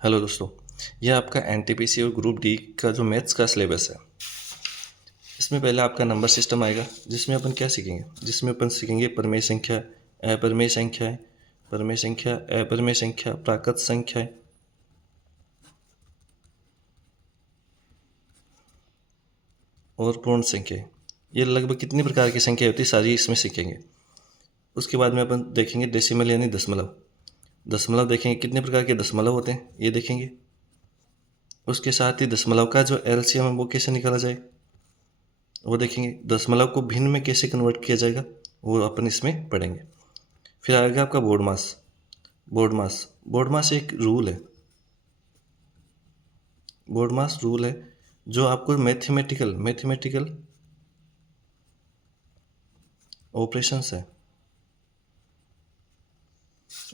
Hello दोस्तों। यह आपका एनटीपीसी और ग्रुप डी का जो मैथ्स का सिलेबस है, इसमें पहले आपका नंबर सिस्टम आएगा, जिसमें अपन क्या सीखेंगे, जिसमें अपन सीखेंगे परिमेय संख्या, अपरिमेय संख्याएं, परिमेय संख्या, अपरिमेय संख्या, प्राकृत संख्याएं और पूर्ण संख्याएं। ये लगभग कितनी प्रकार की संख्या होती है, सारी इसमें सीखेंगे। उसके बाद में अपन देखेंगे डेसिमल यानी दशमलव। दशमलव देखेंगे कितने प्रकार के दशमलव होते हैं, ये देखेंगे। उसके साथ ही दशमलव का जो एलसीएम है वो कैसे निकाला जाए वो देखेंगे। दशमलव को भिन्न में कैसे कन्वर्ट किया जाएगा वो अपन इसमें पढ़ेंगे। फिर आएगा आपका बोर्ड मास। बोर्ड मास एक रूल है। बोर्ड मास रूल है जो आपको मैथमेटिकल ऑपरेशंस है,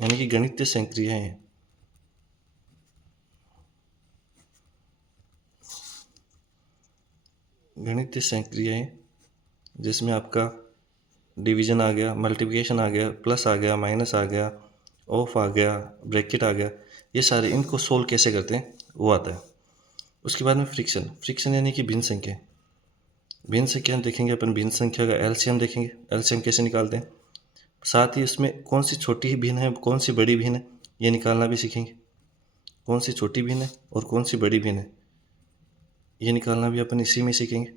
यानी कि गणितीय संक्रियाएं हैं। गणितीय संक्रियाएं जिसमें आपका डिवीजन आ गया, मल्टीप्लिकेशन आ गया, प्लस आ गया, माइनस आ गया, ऑफ आ गया, ब्रैकेट आ गया, ये सारे इनको सोल्व कैसे करते हैं वो आता है। उसके बाद में फ्रिक्शन यानी कि भिन्न संख्या। भिन्न संख्या देखेंगे अपन, भिन्न संख्या का एलसीएम देखेंगे, एलसीएम कैसे निकालते हैं। साथ ही उसमें कौन सी छोटी भिन्न है, कौन सी बड़ी भिन्न है, ये निकालना भी सीखेंगे। कौन सी छोटी भिन्न है और कौन सी बड़ी भिन्न है, ये निकालना भी अपन इसी में सीखेंगे।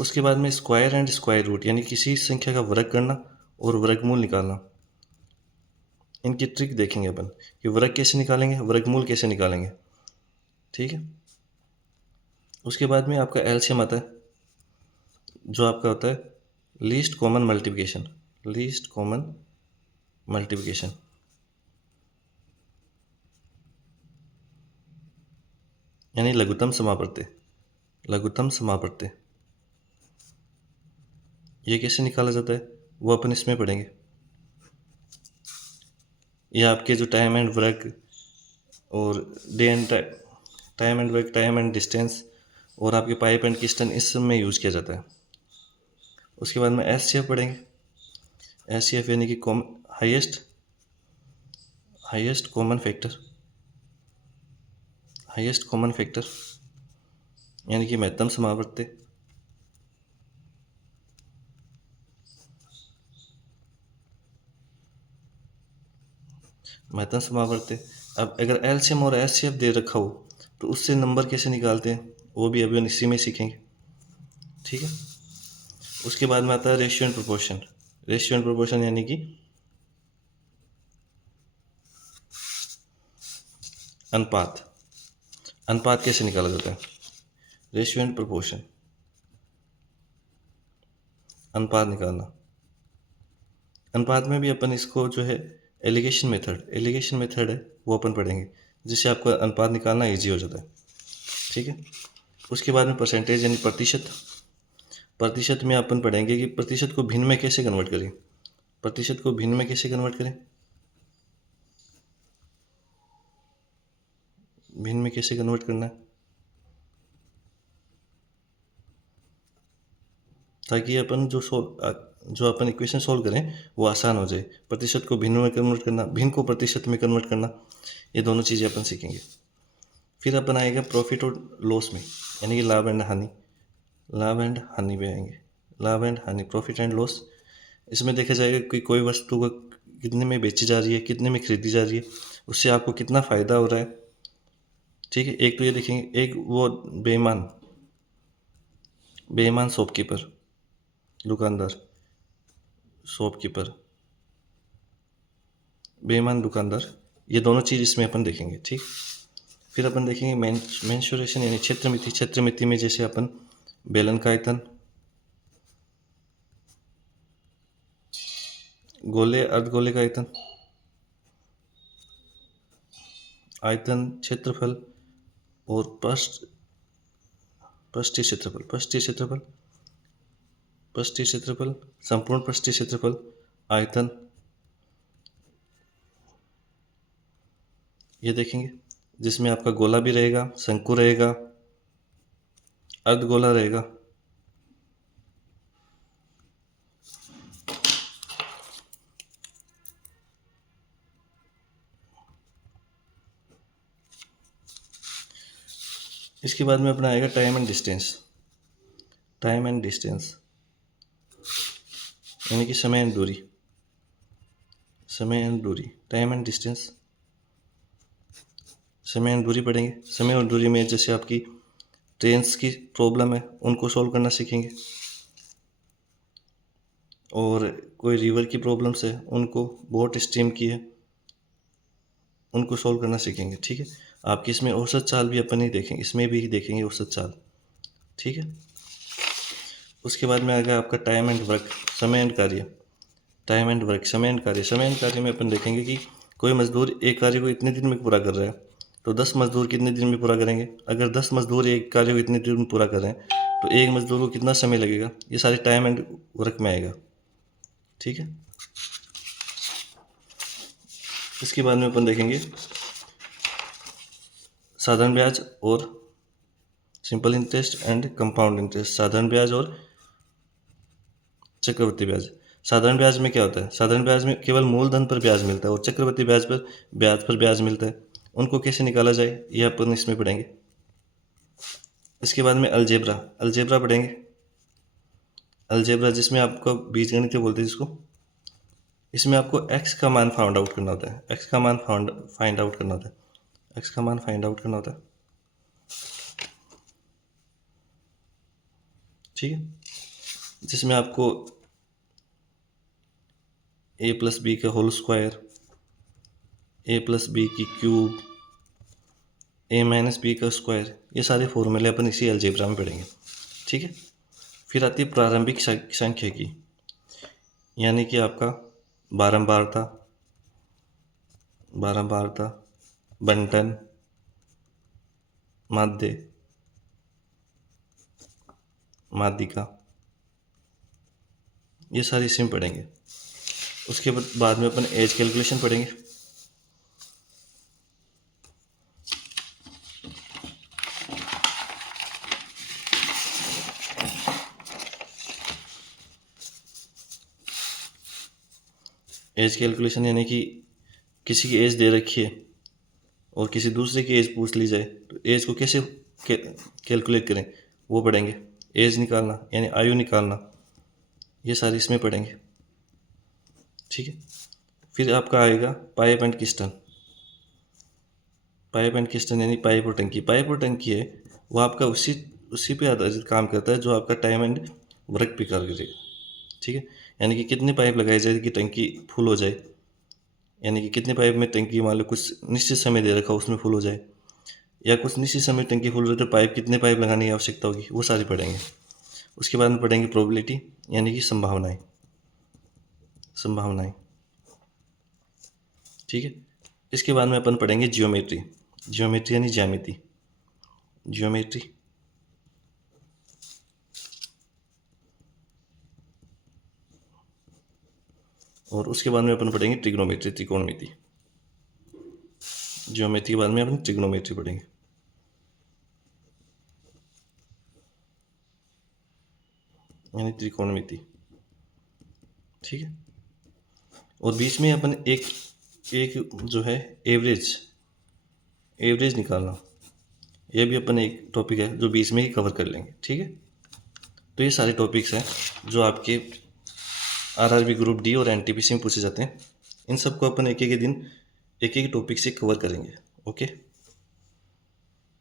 उसके बाद में स्क्वायर एंड स्क्वायर रूट, यानी किसी संख्या का वर्ग करना और वर्गमूल निकालना, इनकी ट्रिक देखेंगे अपन कि वर्ग कैसे निकालेंगे, वर्गमूल कैसे निकालेंगे। ठीक है। उसके बाद में आपका एलसीएम आता है, जो आपका होता है लीस्ट कॉमन मल्टीप्लिकेशन। यानी लघुत्तम समापत्ति ये कैसे निकाला जाता है वो अपन इसमें पढ़ेंगे। ये आपके जो टाइम एंड वर्क और day and time and work, time and distance और आपके पाइप एंड किस्टन, इस सब में यूज़ किया जाता है। उसके बाद में एचसीएफ पढ़ेंगे। एचसीएफ यानी कि हाईएस्ट कॉमन फैक्टर, यानी कि महत्तम समावर्ती। अब अगर एलसीएम और एचसीएफ दे रखा हो तो उससे नंबर कैसे निकालते हैं वो भी अभी इसी में सीखेंगे। ठीक है। उसके बाद में आता है रेशियो एंड प्रोपोर्शन यानी कि अनुपात कैसे निकाला जाता है। रेशियो एंड प्रोपोर्शन, अनुपात निकालना। अनुपात में भी अपन इसको जो है एलिगेशन मेथड है वो अपन पढ़ेंगे, जिससे आपको अनुपात निकालना इजी हो जाता है। ठीक है। उसके बाद में परसेंटेज यानी प्रतिशत में अपन पढ़ेंगे कि प्रतिशत को भिन्न में कैसे कन्वर्ट करें। भिन्न में कैसे कन्वर्ट करना है ताकि अपन जो अपन इक्वेशन सोल्व करें वो आसान हो जाए। प्रतिशत को भिन्न में कन्वर्ट करना, भिन्न को प्रतिशत में कन्वर्ट करना, ये दोनों चीज़ें अपन सीखेंगे। फिर अपन आएगा प्रॉफिट और लॉस में, यानी कि लाभ एंड हानि पे आएंगे। लाभ एंड हानि, प्रॉफिट एंड लॉस। इसमें देखा जाएगा कि कोई वस्तु को कितने में बेची जा रही है, कितने में खरीदी जा रही है, उससे आपको कितना फ़ायदा हो रहा है। ठीक है। एक तो ये देखेंगे, एक वो बेईमान शॉपकीपर, बेईमान दुकानदार, ये दोनों चीज़ इसमें अपन देखेंगे। ठीक। फिर अपन देखेंगे मेंसुरेशन यानी क्षेत्र मिति में जैसे अपन बेलन का आयतन, गोले अर्धगोले का आयतन, क्षेत्रफल और पृष्ठीय क्षेत्रफल, संपूर्ण पृष्ठीय क्षेत्रफल, आयतन, ये देखेंगे, जिसमें आपका गोला भी रहेगा, शंकु रहेगा, अर्धगोला रहेगा। इसके बाद में अपना आएगा time and distance. Time and distance यानी कि समय एंड दूरी। समय एंड दूरी, टाइम एंड डिस्टेंस, समय एंड दूरी पढ़ेंगे। समय और दूरी में जैसे आपकी ट्रेन्स की प्रॉब्लम है उनको सॉल्व करना सीखेंगे, और कोई रिवर की प्रॉब्लम्स है उनको, बोट स्ट्रीम की है उनको सॉल्व करना सीखेंगे। ठीक है, आपकी इसमें औसत चाल भी अपन ही देखेंगे, इसमें भी देखेंगे औसत चाल। ठीक है, उसके बाद में आ गया आपका टाइम एंड वर्क, समय एंड कार्य। टाइम एंड वर्क, समय एंड कार्य। समय एंड कार्य में अपन देखेंगे कि कोई मजदूर एक कार्य को इतने दिन में पूरा कर रहा है, तो 10 मजदूर कितने दिन में पूरा करेंगे। अगर 10 मजदूर एक कार्य को इतने दिन में पूरा कर रहे हैं तो एक मजदूर को कितना समय लगेगा, ये सारे टाइम एंड वर्क में आएगा। ठीक है, इसके बाद में अपन देखेंगे साधारण ब्याज और simple interest and compound interest. साधारण ब्याज और चक्रवृद्धि ब्याज। साधारण ब्याज में क्या होता है, साधारण ब्याज में केवल मूलधन पर ब्याज मिलता है, और चक्रवृद्धि ब्याज पर ब्याज मिलता है। उनको कैसे निकाला जाए ये अपन इसमें पढ़ेंगे। इसके बाद में अलजेब्रा, अलजेब्रा पढ़ेंगे। अलजेब्रा जिसमें आपको बीजगणित बोलते हैं जिसको, इसमें आपको एक्स का मान फाइंड आउट करना होता है। एक्स का मान फाइंड आउट करना होता है। एक्स का मान फाइंड आउट करना होता है। ठीक है, जिसमें आपको ए प्लस बी का होल स्क्वायर, ए प्लस बी की क्यूब, ए माइनस बी का स्क्वायर, ये सारे फॉर्मूले अपन इसी अलजेब्रा में पढ़ेंगे। ठीक है, फिर आती है प्रारंभिक संख्या की, यानी कि आपका बारंबारता, बंटन, माध्य, माध्यिका, ये सारी इसी में पढ़ेंगे। उसके बाद में अपन एज कैलकुलेशन पढ़ेंगे। एज कैलकुलेशन यानी कि किसी की एज दे रखी है और किसी दूसरे की एज पूछ ली जाए तो एज को कैसे कैलकुलेट करें वो पढ़ेंगे। एज निकालना यानी आयु निकालना, ये सारी इसमें पढ़ेंगे। ठीक है, फिर आपका आएगा पाइप एंड किस्टन। पाइप एंड किस्टन यानी पाइप और टंकी। पाइप और टंकी है वो आपका उसी पे आधारित काम करता है जो आपका टाइम एंड वर्क पे कर करेगा। ठीक है, यानी कि कितने पाइप लगाए जाए कि टंकी फुल हो जाए, यानी कि कितने पाइप में टंकी मान लो कुछ निश्चित समय दे रखा उसमें फुल हो जाए, या कुछ निश्चित समय टंकी फुल हो जाए तो पाइप कितने पाइप लगाने की आवश्यकता होगी, वो सारी पढ़ेंगे। उसके बाद में पढ़ेंगे प्रोबेबिलिटी यानी कि संभावनाएं। ठीक है, इसके बाद में अपन पढ़ेंगे जियोमेट्री। जियोमेट्री यानी ज्यामिति, जियोमेट्री। और उसके बाद में अपन पढ़ेंगे ट्रिग्नोमेट्री, त्रिकोणमिति। जियोमेट्री के बाद में अपन ट्रिग्नोमेट्री पढ़ेंगे। यानी त्रिकोणमिति। ठीक है, और बीच में अपन एक जो है एवरेज निकालना, ये भी अपन एक टॉपिक है जो बीच में ही कवर कर लेंगे। ठीक है, तो ये सारे टॉपिक्स हैं जो आपके आरआरबी ग्रुप डी और एनटीपीसी में पूछे जाते हैं। इन सबको अपन एक एक दिन एक एक टॉपिक से कवर करेंगे। ओके।